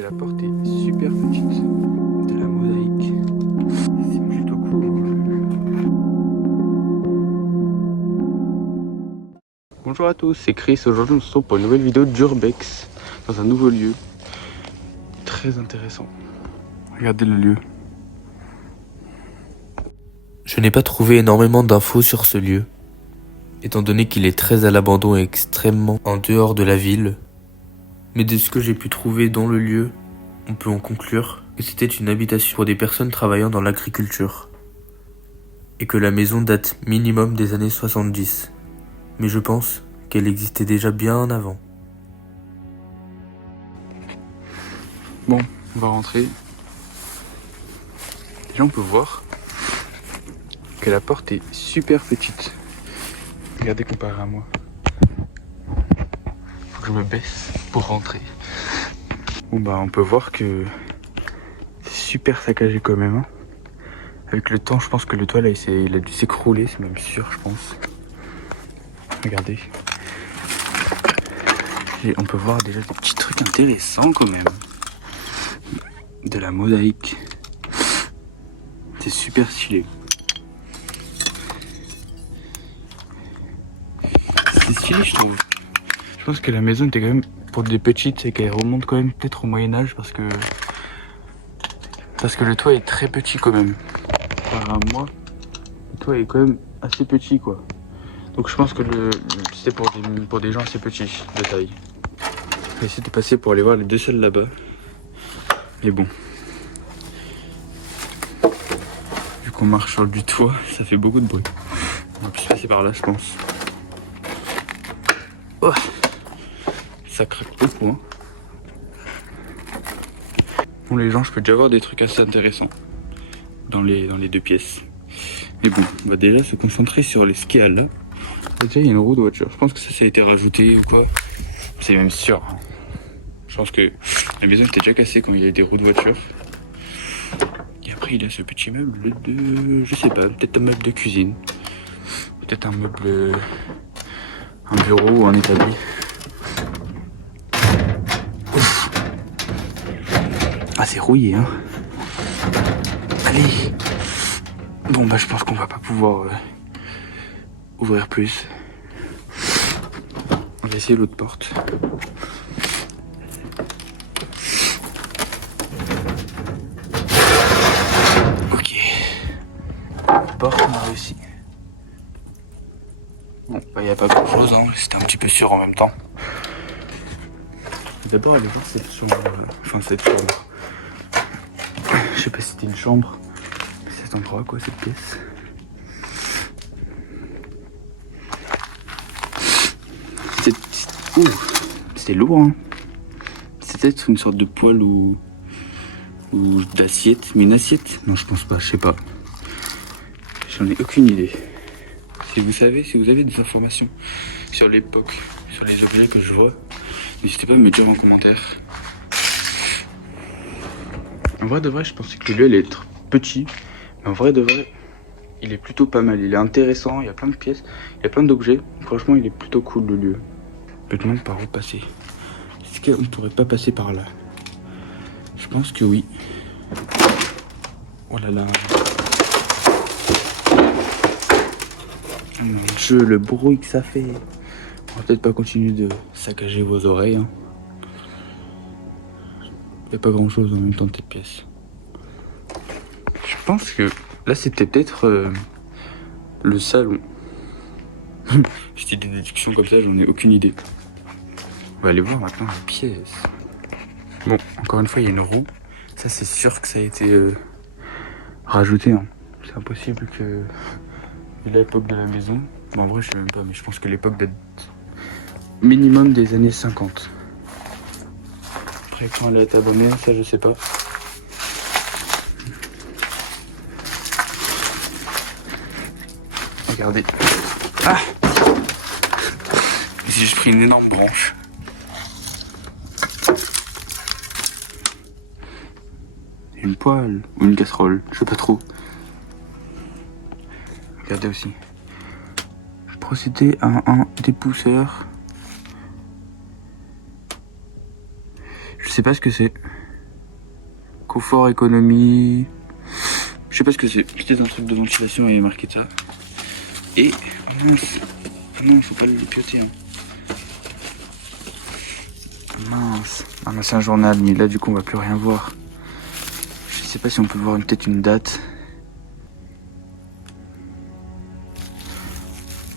que la porte est super petite. De la mosaïque. C'est plutôt cool. Bonjour à tous, c'est Chris. Aujourd'hui, on se retrouve pour une nouvelle vidéo d'Urbex dans un nouveau lieu. Très intéressant. Regardez le lieu. Je n'ai pas trouvé énormément d'infos sur ce lieu, étant donné qu'il est très à l'abandon et extrêmement en dehors de la ville. Mais de ce que j'ai pu trouver dans le lieu, on peut en conclure que c'était une habitation pour des personnes travaillant dans l'agriculture, et que la maison date minimum des années 70. Mais je pense qu'elle existait déjà bien avant. Bon, on va rentrer. Déjà, on peut voir que la porte est super petite. Regardez comparé à moi. Faut que je me baisse pour rentrer. Bon bah on peut voir que c'est super saccagé quand même. Hein. Avec le temps, je pense que le toit là il a dû s'écrouler, c'est même sûr, je pense. Regardez. Et on peut voir déjà des petits trucs intéressants quand même. De la mosaïque. C'est super stylé. C'est stylé, je trouve. Je pense que la maison était quand même pour des petites et qu'elle remonte quand même peut-être au Moyen-Âge parce que le toit est très petit quand même. Par à moi, le toit est quand même assez petit quoi. Donc je pense que c'était pour des gens assez petits de taille. Je vais essayer de passer pour aller voir les deux salles là-bas. Mais bon. Vu qu'on marche sur du toit, ça fait beaucoup de bruit. On va plus passer par là je pense. Oh, ça craque beaucoup hein. Bon les gens, je peux déjà voir des trucs assez intéressants dans les deux pièces. Mais bon, on va déjà se concentrer sur les scales. Déjà il y a une roue de voiture, je pense que ça a été rajouté ou quoi. C'est même sûr. Je pense que la maison était déjà cassée quand il y a des roues de voiture. Et après il y a ce petit meuble de... je sais pas, peut-être un meuble de cuisine. Peut-être un meuble... un bureau ou un établi. Ouf. Ah c'est rouillé hein. Allez. Bon bah je pense qu'on va pas pouvoir ouvrir plus. On va essayer l'autre porte. Ok. Porte on a réussi. Bon bah y a pas grand chose hein, c'était un petit peu sûr en même temps. D'abord aller voir cette chambre. Enfin cette chambre. Je sais pas si c'était une chambre. Cet endroit quoi, cette pièce. C'était lourd hein. C'est peut-être une sorte de poêle ou d'assiette. Mais une assiette? Non je pense pas, je sais pas. J'en ai aucune idée. Si vous savez, si vous avez des informations sur l'époque, sur les objets que je vois, n'hésitez pas à me dire en commentaire. En vrai de vrai, je pensais que le lieu allait être petit. Mais en vrai de vrai, il est plutôt pas mal. Il est intéressant, il y a plein de pièces, il y a plein d'objets. Franchement, il est plutôt cool le lieu. Je me demande par où passer. Est-ce qu'on ne pourrait pas passer par là? Je pense que oui. Oh là là. Oh mon Dieu, le bruit que ça fait. On va peut-être pas continuer de saccager vos oreilles. Hein. Il n'y a pas grand chose en même temps de cette pièce. Je pense que là c'était peut-être le salon. J'ai des déductions comme ça, j'en ai aucune idée. On va aller voir maintenant la pièce. Bon, encore une fois, il y a une roue. Ça, c'est sûr que ça a été rajouté. Hein. C'est impossible que... Vu l'époque de la maison... Bon, en vrai, je sais même pas, mais je pense que l'époque date minimum des années 50. Après, quand elle est abonnée, ça, je sais pas. Regardez. Ah! Ici, j'ai pris une énorme branche. Une poêle ou une casserole, je sais pas trop. Regardez aussi. Je procédais à un dépousseur. Je sais pas ce que c'est. Confort, économie. Je sais pas ce que c'est. Peut-être un truc de ventilation, il y a marqué ça. Et. Oh mince. Ah non, faut pas le pioter. Hein. Mince. Ah mais c'est un journal, mais là du coup on va plus rien voir. Je sais pas si on peut voir peut-être une date.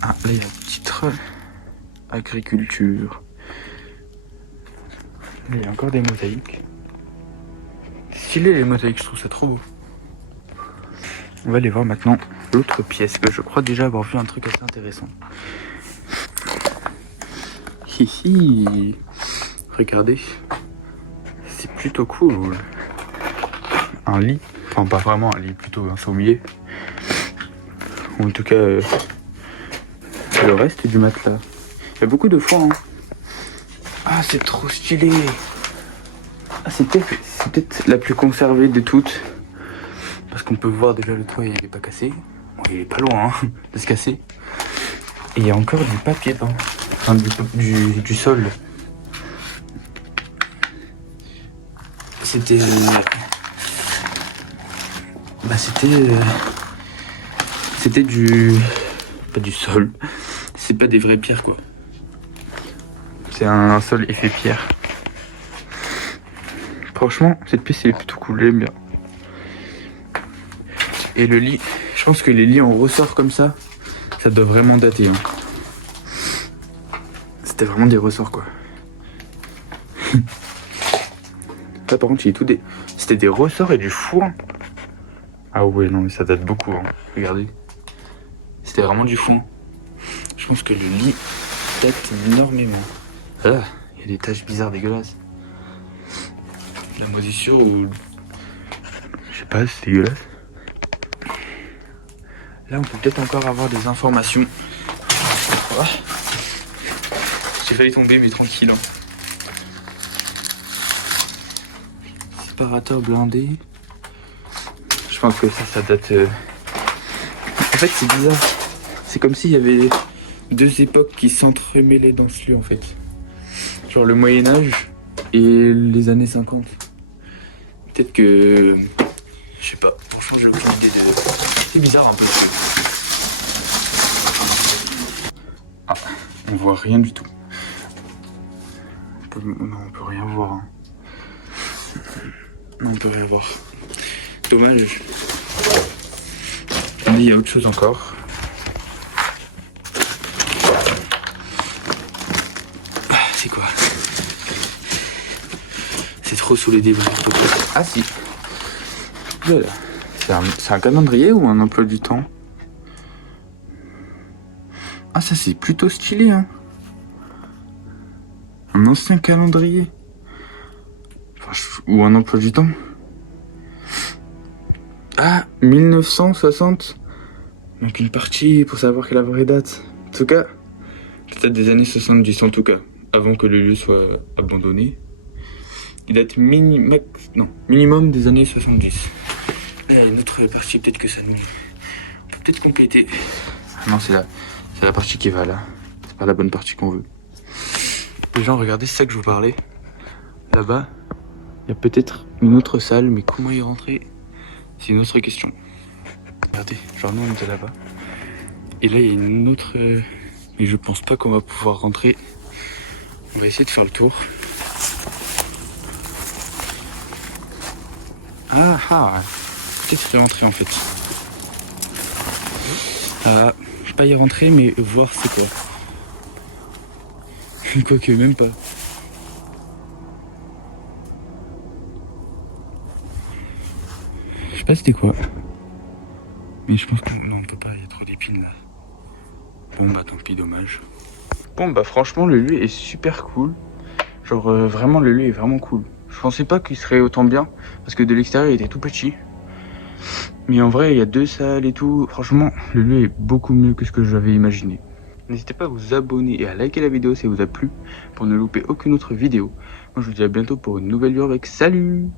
Ah là il y a un titre. Agriculture. Là, il y a encore des mosaïques. Stylé les mosaïques, je trouve ça trop beau. On va aller voir maintenant l'autre pièce que je crois déjà avoir vu un truc assez intéressant. Hihi. Regardez. C'est plutôt cool. Un lit. Enfin pas vraiment un lit, plutôt un sommier. En tout cas le reste du matelas. Il y a beaucoup de foin. Hein. Ah c'est trop stylé. Ah, c'est peut-être la plus conservée de toutes. Parce qu'on peut voir déjà le toit il est pas cassé. Bon, il est pas loin hein, de se casser. Et il y a encore du papier peint. Enfin du sol. C'était... Bah c'était du... Pas du sol. C'est pas des vraies pierres quoi. C'est un sol effet pierre. Franchement, cette pièce elle est plutôt cool, j'aime bien. Et le lit, je pense que les lits en ressort comme ça doit vraiment dater. Hein. C'était vraiment des ressorts quoi. Là par contre il est tout C'était des ressorts et du foin. Ah ouais non mais ça date beaucoup hein. Regardez. C'était vraiment du foin. Je pense que le lit date énormément. Ah, il y a des taches bizarres dégueulasses. La moisissure ou... Je sais pas, c'est dégueulasse. Là on peut peut-être encore avoir des informations. Ah. J'ai failli tomber mais tranquille. Hein. Séparateur blindé. Je pense que ça date... En fait c'est bizarre. C'est comme s'il y avait deux époques qui s'entremêlaient dans ce lieu en fait. Genre le Moyen-Âge et les années 50. Peut-être que... Je sais pas. Franchement j'ai aucune idée de... C'est bizarre un peu. Ah, on voit rien du tout. Non, on peut rien voir. Hein. Non, on peut rien voir. Dommage. Mais il y a autre chose encore. Ah, c'est quoi? C'est trop sous les débris. Ah si. Voilà. C'est un calendrier ou un emploi du temps? Ah ça c'est plutôt stylé hein. Un ancien calendrier. Enfin, ou un emploi du temps. Ah 1960. Donc une partie pour savoir quelle est la vraie date. En tout cas, peut-être des années 70 en tout cas. Avant que le lieu soit abandonné. Il date minimum des années 70. Et une autre partie, peut-être que ça nous... On peut peut-être compléter. Ah non, c'est la partie qui va là. C'est pas la bonne partie qu'on veut. Les gens, regardez, c'est ça que je vous parlais. Là-bas, il y a peut-être une autre salle, mais comment y rentrer? C'est une autre question. Regardez, genre nous on était là-bas. Et là, il y a une autre... Mais je pense pas qu'on va pouvoir rentrer. On va essayer de faire le tour. Ah ah, peut-être y rentrer en fait. Ah, pas y rentrer mais voir c'est quoi. Quoique même pas. Je sais pas c'était quoi. Mais je pense que... Non on peut pas, il y a trop d'épines là. Bon bah tant pis, dommage. Bon bah franchement le lieu est super cool. Genre vraiment le lieu est vraiment cool. Je pensais pas qu'il serait autant bien, parce que de l'extérieur il était tout petit. Mais en vrai il y a deux salles et tout. Franchement le lieu est beaucoup mieux que ce que j'avais imaginé. N'hésitez pas à vous abonner et à liker la vidéo si elle vous a plu, pour ne louper aucune autre vidéo. Moi je vous dis à bientôt pour une nouvelle vidéo avec salut.